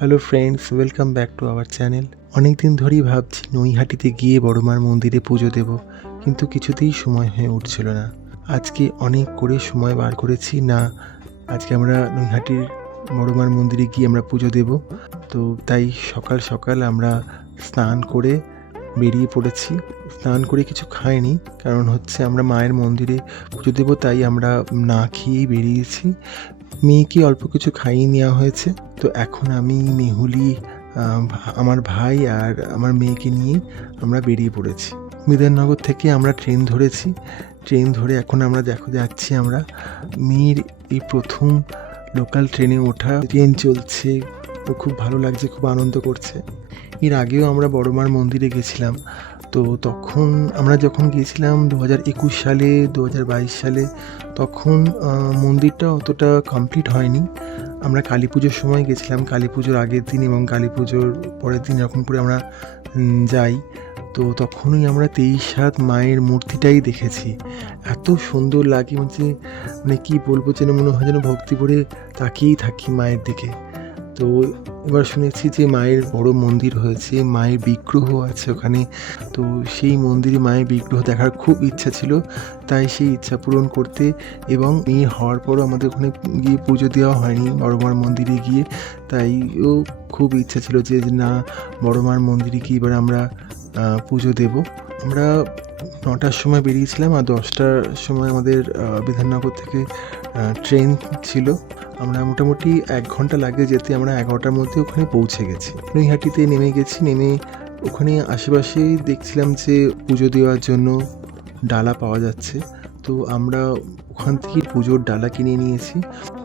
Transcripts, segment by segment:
Hello friends welcome back to our channel অনেক দিন ধরেই ভাবছি নৈহাটিতে গিয়ে বড়মার মন্দিরে পুজো দেব, কিন্তু কিছুতেই সময় হয়ে উঠছিল না। আজকে অনেক করে সময় বার করেছি, না, আজকে আমরা নৈহাটির বড়মার মন্দিরে গিয়ে আমরা পুজো দেব। তো তাই সকাল সকাল আমরা স্নান করে বেরিয়ে পড়েছি। স্নান করে কিছু খাইনি, কারণ হচ্ছে আমরা মায়ের মন্দিরে পুজো দেবো, তাই আমরা না খেয়েই বেরিয়েছি। মেয়েকে অল্প কিছু খাইয়ে নেওয়া হয়েছে। তো এখন আমি মেহুলি আমার ভাই আর আমার মেয়েকে নিয়ে আমরা বেরিয়ে পড়েছি। বিধাননগর থেকে আমরা ট্রেন ধরেছি। ট্রেন ধরে এখন আমরা দেখো, যাচ্ছি আমরা মেয়ের এই প্রথম লোকাল ট্রেনে ওঠা। ট্রেন চলছে খুব ভালো লাগছে, খুব আনন্দ করছে। এর আগেও আমরা বড়মার মন্দিরে গেছিলাম। তো তখন আমরা যখন গিয়েছিলাম দু হাজার একুশ সালে দু হাজার বাইশ সালে, তখন মন্দিরটা অতটা কমপ্লিট হয়নি। আমরা কালী পুজোর সময় গেছিলাম। কালী পুজোর আগের দিন এবং কালী পুজোর পরের দিন এরকম করে আমরা যাই, তো তখনই আমরা তেইশ সাত মায়ের মূর্তিটাই দেখেছি। এত সুন্দর লাগে মানে মানে কী বলব যেন মনে হয় যেন ভক্তি করে তাকিয়েই থাকি মায়ের দিকে। তো এবার শুনেছি যে মায়ের বড় মন্দির হয়েছে, মায়ের বিগ্রহ আছে ওখানে। তো সেই মন্দিরে মায়ের বিগ্রহ দেখার খুব ইচ্ছা ছিল, তাই সেই ইচ্ছা পূরণ করতে এবং মেয়ে হওয়ার পরও আমাদের ওখানে গিয়ে পুজো দেওয়া হয়নি বড়মার মন্দিরে গিয়ে। তাইও খুব ইচ্ছা ছিল যে না, বড়মার মন্দিরে গিয়ে এবার আমরা পুজো দেব। আমরা নটার সময় বেরিয়েছিলাম আর দশটার সময় আমাদের বিধাননগর থেকে ট্রেন ছিল। আমরা মোটামুটি এক ঘণ্টা লাগে যেতে, আমরা এগারোটার মধ্যে ওখানে পৌঁছে গেছি। নৈহাটিতে নেমে গেছি, নেমে ওখানে আশেপাশেই দেখছিলাম যে পুজো দেওয়ার জন্য ডালা পাওয়া যাচ্ছে। তো আমরা ওখান থেকে পুজোর ডালা কিনে নিয়েছি।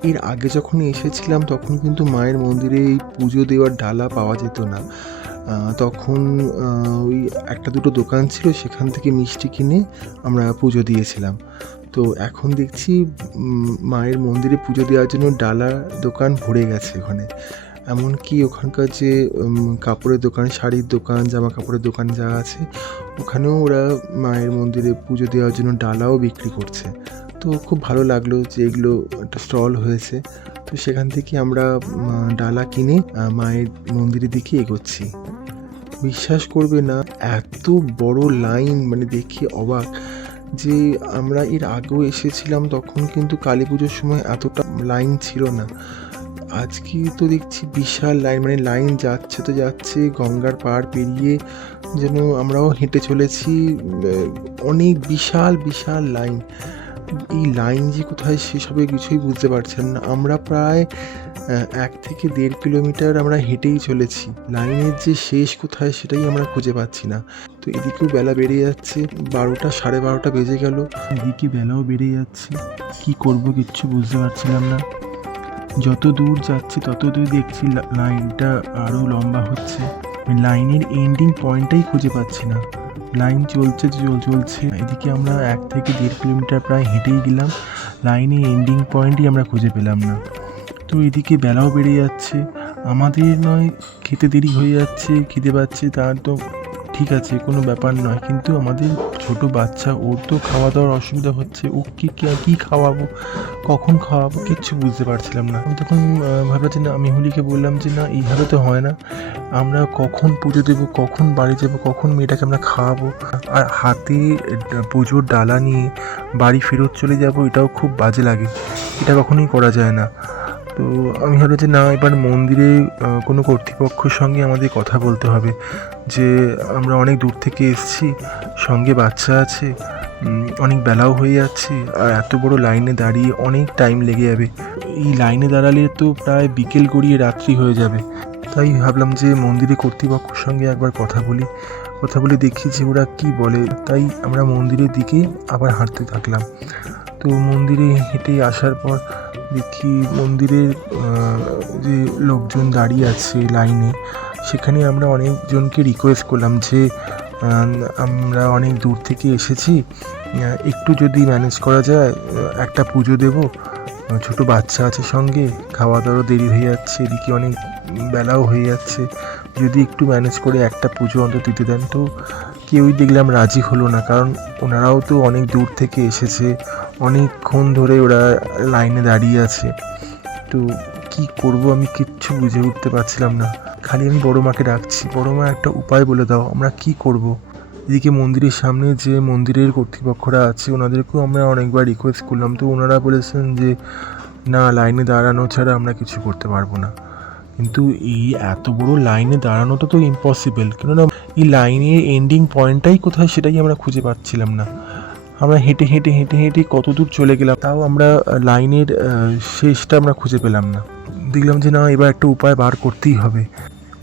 এর আগে যখন এসেছিলাম, তখন কিন্তু মায়ের মন্দিরে এই পুজো দেওয়ার ডালা পাওয়া যেত না। তখন ওই একটা দুটো দোকান ছিল, সেখান থেকে মিষ্টি কিনে আমরা পুজো দিয়েছিলাম। তো এখন দেখছি মায়ের মন্দিরে পুজো দেওয়ার জন্য ডালা দোকান ভরে গেছে ওখানে এমনকি ওখানকার যে কাপড়ের দোকান, শাড়ির দোকান জামা কাপড়ের দোকান যা আছে, ওখানেও ওরা মায়ের মন্দিরে পুজো দেওয়ার জন্য ডালাও বিক্রি করছে। তো খুব ভালো লাগল যে এগুলো একটা স্টল হয়েছে। তো সেখান থেকে আমরা ডালা কিনে মায়ের মন্দিরের দিকে এগোচ্ছি। বিশ্বাস করবে না, এত বড় লাইন মানে দেখে অবাক। যে আমরা এর আগেও এসেছিলাম তখন কিন্তু কালী পুজোর সময় এতটা লাইন ছিল না। আজকে তো দেখছি বিশাল লাইন মানে লাইন যাচ্ছে তো যাচ্ছে, গঙ্গার পাড় পেরিয়ে যেন আমরাও হেঁটে চলেছি অনেক বিশাল বিশাল লাইন। এই লাইন যে কোথায় হবে কিছুই বুঝতে পারছেন না। আমরা প্রায় এক থেকে দেড় কিলোমিটার আমরা হেঁটেই চলেছি। লাইনের যে শেষ কোথায় সেটাই আমরা খুঁজে পাচ্ছি না। তো এদিকেও বেলা বেড়ে যাচ্ছে। বারোটা, সাড়ে বারোটা বেজে গেল। এদিকে বেলাও বেড়ে যাচ্ছে। কি করব কিচ্ছু বুঝতে পারছিলাম না। যত দূর যাচ্ছি, তত দূর দেখছি লাইনটা আরও লম্বা হচ্ছে। লাইনের এন্ডিং পয়েন্টটাই খুঁজে পাচ্ছি না। লাইন চলছে, চল চলছে। এদিকে আমরা এক থেকে দেড় কিলোমিটার প্রায় হেঁটেই গেলাম। লাইনে এন্ডিং পয়েন্টই আমরা খুঁজে পেলাম না। তো এদিকে বেলাও বেড়ে যাচ্ছে। আমাদের নয়, খেতে দেরি হয়ে যাচ্ছে, খিদে পাচ্ছে, তার তো ঠিক আছে, কোনো ব্যাপার নয়। কিন্তু আমাদের ছোট বাচ্চা, ওর তো খাওয়া দাওয়ার অসুবিধা হচ্ছে। ও কি, কি- খাওয়াবো, কখন খাওয়াবো, কিচ্ছু বুঝতে পারছিলাম না। আমি তখন ভাবলাম যে না, আমি হুলিকে বললাম যে না, এইভাবে তো হয় না। আমরা কখন পুজো দেবো, কখন বাড়ি যাব, কখন মেয়েটাকে আমরা খাওয়াবো? আর হাতে পুজোর ডালা নিয়ে বাড়ি ফেরত চলে যাব, এটাও খুব বাজে লাগে। এটা কখনোই করা যায় না। তো আমি ভাবলাম যে না, এবার মন্দিরে কোনো কর্তৃপক্ষের সঙ্গে আমাদের কথা বলতে হবে যে, আমরা অনেক দূর থেকে এসেছি, সঙ্গে বাচ্চা আছে অনেক বেলাও হয়ে যাচ্ছে, আর এত বড় লাইনে দাঁড়িয়ে অনেক টাইম লেগে যাবে। এই লাইনে দাঁড়ালে তো প্রায় বিকেল গড়িয়ে রাত্রি হয়ে যাবে। তাই ভাবলাম যে, মন্দিরে কর্তৃপক্ষের সঙ্গে একবার কথা বলি, কথা বলে দেখি যে ওরা কী বলে। তাই আমরা মন্দিরের দিকে আবার হাঁটতে থাকলাম। তো মন্দিরে হেঁটে আসার পর দেখি মন্দিরের যে লোকজন দাঁড়িয়ে আছে লাইনে, সেখানে আমরা অনেকজনকে রিকোয়েস্ট করলাম যে আমরা অনেক দূর থেকে এসেছি একটু যদি ম্যানেজ করা যায় একটা পুজো দেব। ছোট বাচ্চা আছে সঙ্গে, খাওয়া দাওয়া দেরি হয়ে যাচ্ছে, এদিকে অনেক বেলাও হয়ে যাচ্ছে। যদি একটু ম্যানেজ করে একটা পুজো অন্তত দিতে দেন, তো কেউই দেখলাম রাজি হলো না। কারণ ওনারাও তো অনেক দূর থেকে এসেছে, অনেকক্ষণ ধরে ওরা লাইনে দাঁড়িয়ে আছে। তো কি করব আমি কিচ্ছু বুঝে উঠতে পারছিলাম না। খালি আমি বড় মাকে ডাকছি। বড় মা, একটা উপায় বলে দাও, আমরা কি করব? এদিকে মন্দিরের সামনে যে মন্দিরের কর্তৃপক্ষরা আছে, ওনাদেরকেও আমরা অনেকবার রিকোয়েস্ট করলাম। তো ওনারা বলেছেন যে, না লাইনে দাঁড়ানো ছাড়া আমরা কিছু করতে পারব না। কিন্তু এই এত বড় লাইনে দাঁড়ানোটা তো ইম্পসিবল কেননা এই লাইনের এন্ডিং পয়েন্টটাই কোথায় সেটাই আমরা খুঁজে পাচ্ছিলাম না। আমরা হেঁটে হেঁটে হেঁটে হেঁটে কত দূর চলে গেলাম, তাও আমরা লাইনের শেষটা আমরা খুঁজে পেলাম না। দেখলাম যে না, এবার একটা উপায় বার করতেই হবে।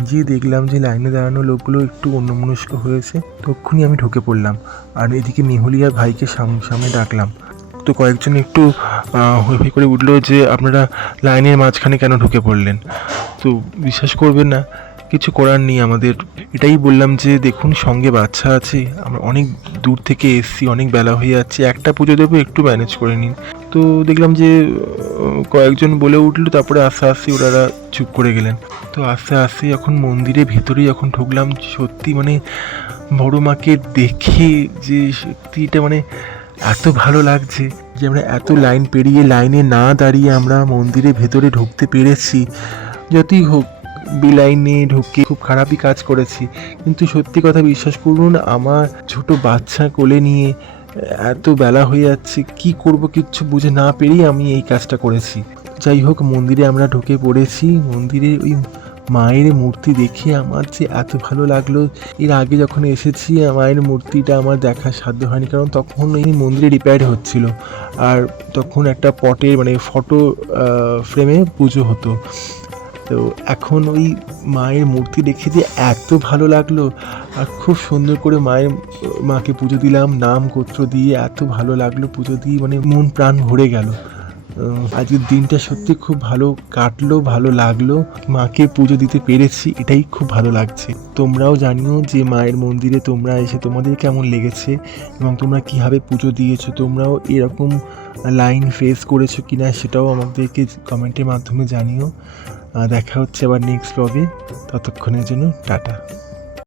যে দেখলাম যে লাইনে দাঁড়ানো লোকগুলো একটু অন্যমনস্ক হয়েছে, তক্ষুনি আমি ঢুকে পড়লাম। আর এদিকে মেহুলিয়ার ভাইকে সাম- সামনে ডাকলাম। তো কয়েকজন একটু হৈ করে উঠল যে আপনারা লাইনের মাঝখানে কেন ঢুকে পড়লেন? তো বিশ্বাস করবেন না, কিছু করার নেই আমাদের। এটাই বললাম যে দেখুন, সঙ্গে বাচ্চা আছে, আমরা অনেক দূর থেকে এসছি, অনেক বেলা হয়ে যাচ্ছে, একটা পুজো দেবো, একটু ম্যানেজ করে নিন। তো দেখলাম যে কয়েকজন বলে উঠল, তারপরে আস্তে আস্তে ওনারা চুপ করে গেলেন। তো আস্তে আস্তে যখন মন্দিরের ভেতরে যখন ঢুকলাম, সত্যি মানে বড় মাকে দেখে যে সত্যিটা মানে এত ভালো লাগছে যে আমরা এত লাইন পেরিয়ে লাইনে না দাঁড়িয়ে আমরা মন্দিরের ভেতরে ঢুকতে পেরেছি। যতই হোক লাইনে ঢুকে খুব খারাপই কাজ করেছি। কিন্তু সত্যি কথা বিশ্বাস করুন, আমার ছোট বাচ্চা কোলে নিয়ে এত বেলা হয়ে যাচ্ছে, কি করব কিচ্ছু বুঝে না পেরেই আমি এই কাজটা করেছি। যাই হোক, মন্দিরে আমরা ঢুকে পড়েছি। মন্দিরে ওই মায়ের মূর্তি দেখে আমার যে এত ভালো লাগল। এর আগে যখন এসেছি, মায়ের মূর্তিটা আমার দেখার সাধ্য হয়নি, কারণ তখন এই মন্দিরে রিপেয়ার হচ্ছিল। আর তখন একটা পটের মানে ফটো ফ্রেমে পুজো হতো। তো এখন ওই মায়ের মূর্তি দেখে যে এত ভালো লাগল, আর খুব সুন্দর করে মায়ের, মাকে পুজো দিলাম, নাম গোত্র দিয়ে এত ভালো লাগল, পুজো দিয়ে মানে মন প্রাণ ভরে গেল। আজকের দিনটা সত্যি খুব ভালো কাটলো, ভালো লাগল। মাকে পুজো দিতে পেরেছি, এটাই খুব ভালো লাগছে। তোমরাও জানিও যে মায়ের মন্দিরে তোমরা এসে তোমাদের কেমন লেগেছে এবং তোমরা কীভাবে পুজো দিয়েছ, তোমরাও এরকম লাইন ফেস করেছ কি না সেটাও আমাদেরকে কমেন্টের মাধ্যমে জানিও। দেখা হচ্ছে আবার নেক্সট ব্লগে ততক্ষণের জন্য টাটা।